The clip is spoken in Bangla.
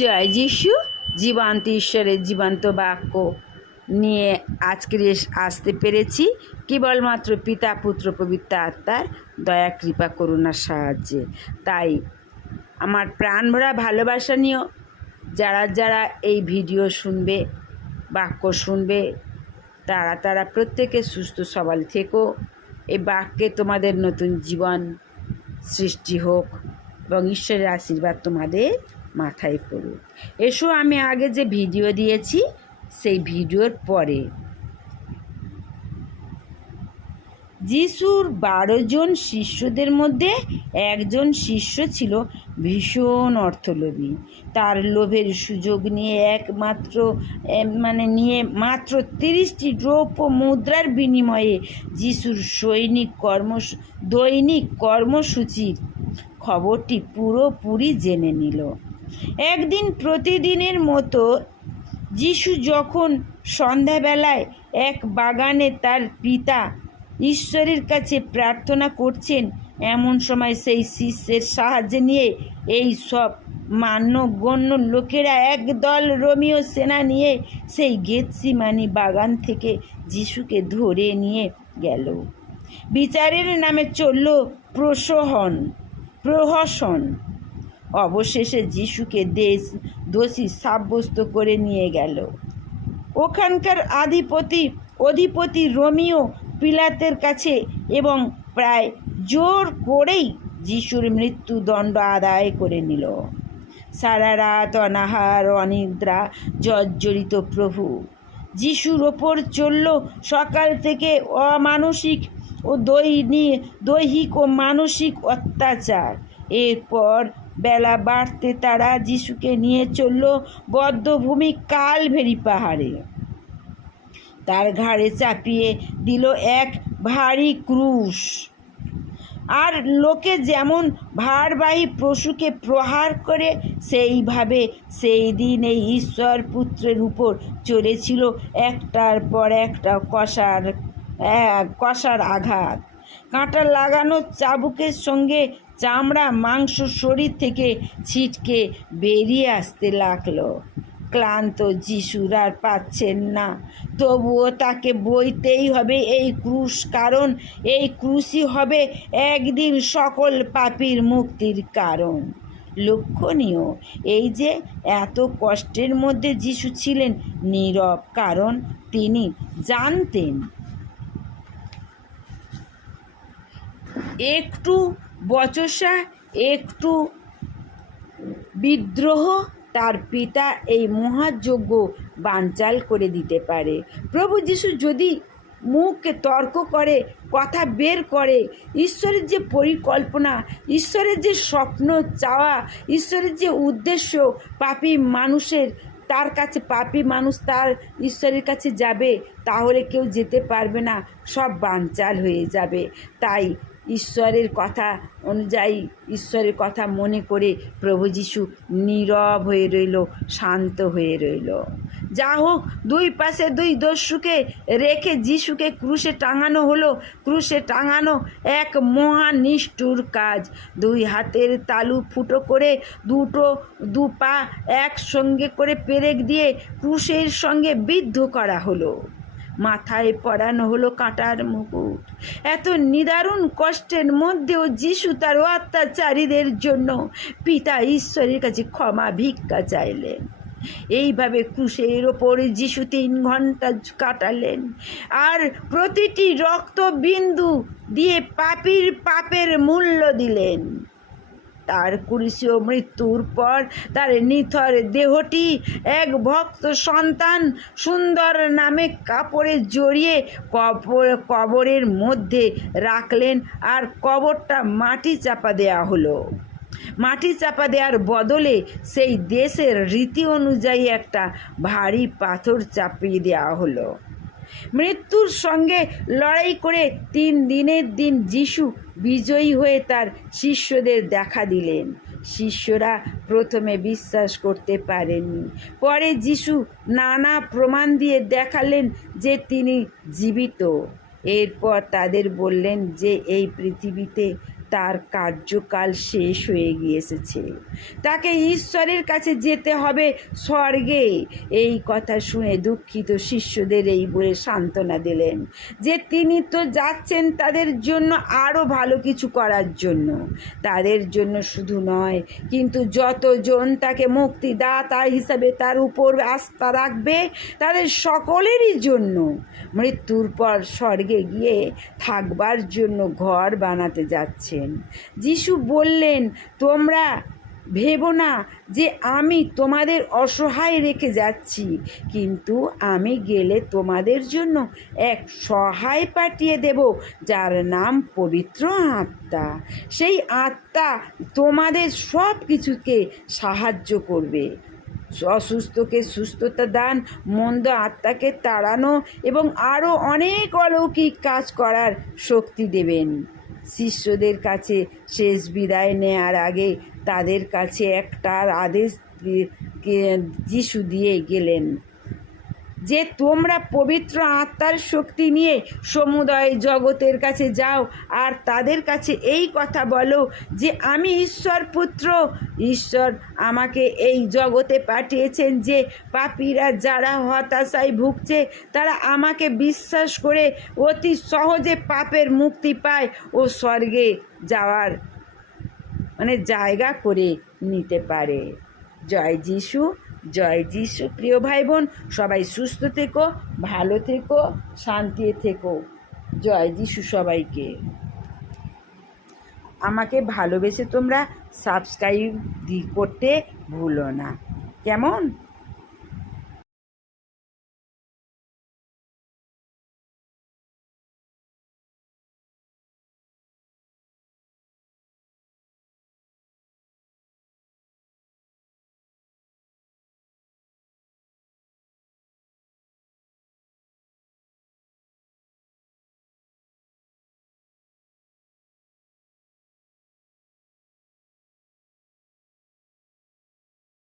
জয় যিশু। জীবন্ত ঈশ্বরের জীবন্ত বাক্য নিয়ে আজকের আসতে পেরেছি। কেবলমাত্র পিতা, পুত্র, পবিত্র আত্মার দয়া, কৃপা, করুণার সাহায্যে। তাই আমার প্রাণ ভরা ভালোবাসা নিয়েও যারা যারা এই ভিডিও শুনবে, বাক্য শুনবে, তারা তারা প্রত্যেকে সুস্থ সবল থেকো। এই বাক্যে তোমাদের নতুন জীবন সৃষ্টি হোক এবং ঈশ্বরের আশীর্বাদ তোমাদের মাথায় পড়ুক। এসো, আমি আগে যে ভিডিও দিয়েছি, সেই ভিডিওর পরে। যিশুর বারো জন শিষ্যদের মধ্যে একজন শিষ্য ছিল ভীষণ অর্থলোভী। তার লোভের সুযোগ নিয়ে একমাত্র মানে নিয়ে মাত্র তিরিশটি দ্রৌপ মুদ্রার বিনিময়ে যিশুর সৈনিক কর্ম, দৈনিক কর্মসূচির খবরটি পুরোপুরি জেনে নিল। একদিন প্রতিদিনের মতো যিশু যখন সন্ধ্যাবেলায় এক বাগানে তার পিতা ঈশ্বরের কাছে প্রার্থনা করছেন, এমন সময় সেই শিষ্যের সাহায্য নিয়ে এই সব মান্যগণ্য লোকেরা একদল রোমিও সেনা নিয়ে সেই গেতসিমানি বাগান থেকে যিশুকে ধরে নিয়ে গেল। বিচারের নামে চলল প্রসহন, প্রহসন। অবশেষে যিশুকে দেশ দোষী সাব্যস্ত করে নিয়ে গেল। ওখানকার আধিপতি অধিপতি রোমিও পিলাতের কাছে এবং প্রায় জোর করেই যিশুর মৃত্যুদণ্ড আদায় করে নিল। সারা রাত অনাহার, অনিদ্রা, জর্জরিত প্রভু। যিশুর ওপর চলল সকাল থেকে অমানসিক ও দৈনিক দৈহিক ও মানসিক অত্যাচার। এরপর বেলা বাড়তে তারা যিশুকে নিয়ে চলল বদ্ধভূমি কালভেরি পাহাড়ে। তার ঘাড়ে চাপিয়ে দিল এক ভারী ক্রুশ। আর লোকে যেমন ভারবাহী পশুকে প্রহার করে, সেইভাবে সেই দিন এই ঈশ্বর পুত্রের উপর চলেছিল একটার পর একটা কষার কষার আঘাত। কাঁটা লাগানো চাবুকের সঙ্গে চামড়া মাংস শরীর থেকে ছিটকে বেরিয়ে আসতে লাগল। ক্লান্ত যিশুর আর পাচ্ছেন না। তবুও তাকে বইতেই হবে এই ক্রুশ, কারণ এই ক্রুশই হবে একদিন সকল পাপীর মুক্তির কারণ। লক্ষণীয়, এই যে এত কষ্টের মধ্যে যিশু ছিলেন নীরব, কারণ তিনি জানতেন। একটু বচসা একটু বিদ্রোহ তার পিতা এই মহাযজ্ঞ বানচাল করে দিতে পারে। প্রভু যিশু যদি মুখকে তর্ক করে, কথা বের করে, ঈশ্বরের যে পরিকল্পনা, ঈশ্বরের যে স্বপ্ন, চাওয়া, ঈশ্বরের যে উদ্দেশ্য, পাপী মানুষের, তার কাছে পাপী মানুষ তার ঈশ্বরের কাছে যাবে, তাহলে কেউ যেতে পারবে না, সব বানচাল হয়ে যাবে। তাই ঈশ্বরের কথা অনুযায়ী ঈশ্বরের কথা মনে করে প্রভু যিশু নীরব হয়ে রইল, শান্ত হয়ে রইল। যা হোক, দুই পাশে দুই দস্যুকে রেখে যিশুকে ক্রুশে টাঙানো হলো। ক্রুশে টাঙানো এক মহা নিষ্ঠুর কাজ। দুই হাতের তালু ফুটো করে দুটো, দু পা একসঙ্গে করে পেরেক দিয়ে ক্রুশের সঙ্গে বিদ্ধ করা হলো। মাথায় পরানো হলো কাঁটার মুকুট। এত নিদারুণ কষ্টের মধ্যেও যিশু তার অত্যাচারীদের জন্য পিতা ঈশ্বরের কাছে ক্ষমা ভিক্ষা চাইলেন। এইভাবে ক্রুশের ওপরে যিশু তিন ঘণ্টা কাটালেন আর প্রতিটি রক্তবিন্দু দিয়ে পাপির পাপের মূল্য দিলেন। তার কুরিশীয় মৃত্যুর পর তার নিথর দেহটি এক ভক্ত সন্তান সুন্দর নামে কাপড়ে জড়িয়ে কবর, কবরের মধ্যে রাখলেন আর কবরটা মাটি চাপা দেয়া হলো। মাটি চাপা দেওয়ার বদলে সেই দেশের রীতি অনুযায়ী একটা ভারী পাথর চাপিয়ে দেওয়া হলো। মৃত্যুর সঙ্গে লড়াই করে তিন দিনের দিন যিশু বিজয়ী হয়ে তার শিষ্যদের দেখা দিলেন। শিষ্যরা প্রথমে বিশ্বাস করতে পারেননি। পরে যিশু নানা প্রমাণ দিয়ে দেখালেন যে তিনি জীবিত। এরপর তাদের বললেন যে এই পৃথিবীতে তার কার্যকাল শেষ হয়ে গিয়েছে। তাকে ঈশ্বরের কাছে যেতে হবে স্বর্গে। এই কথা শুনে দুঃখিত শিষ্যদের এই বলে সান্ত্বনা দিলেন যে তিনি তো যাচ্ছেন তাদের জন্য আরও ভালো কিছু করার জন্য। তাদের জন্য শুধু নয়, কিন্তু যতজন তাকে মুক্তিদাতা হিসাবে তার উপর আস্থা রাখবে তাদের সকলেরই জন্য। মৃত্যুর পর স্বর্গে গিয়ে থাকবার জন্য ঘর বানাতে যাচ্ছেন যিশু বললেন, তোমরা ভেবো না যে আমি তোমাদের অসহায় রেখে যাচ্ছি, কিন্তু আমি গেলে তোমাদের জন্য এক সহায় পাঠিয়ে দেব, যার নাম পবিত্র আত্মা। সেই আত্মা তোমাদের সব কিছুকে সাহায্য করবে। অসুস্থকে সুস্থতা দান, মন্দ আত্মাকে তাড়ানো এবং আরও অনেক অলৌকিক কাজ করার শক্তি দেবেন। শিষ্যদের কাছে শেষ বিদায় নেয়ার আগে তাদের কাছে একটার আদেশ যিশু দিয়ে গেলেন। যে তোমরা পবিত্র আত্মার শক্তি নিয়ে সমুদয় জগতের কাছে যাও, আর তাদের কাছে এই কথা বলো যে আমি ঈশ্বর পুত্র ঈশ্বর আমাকে এই জগতে পাঠিয়েছেন যে পাপীরা যারা হতাশায় ভুগছে, তারা আমাকে বিশ্বাস করে অতি সহজে পাপের মুক্তি পায় ও স্বর্গে যাওয়ার মানে জায়গা করে নিতে পারে। জয় যিশু। জয় যিশু, প্রিয় ভাই বোন সবাই সুস্থ থেকো, ভালো থেকো শান্তি থেকো। জয় যিশু সবাইকে। আমাকে ভালোবেসে তোমরা সাবস্ক্রাইব দি করতে ভুলো না। কেমন?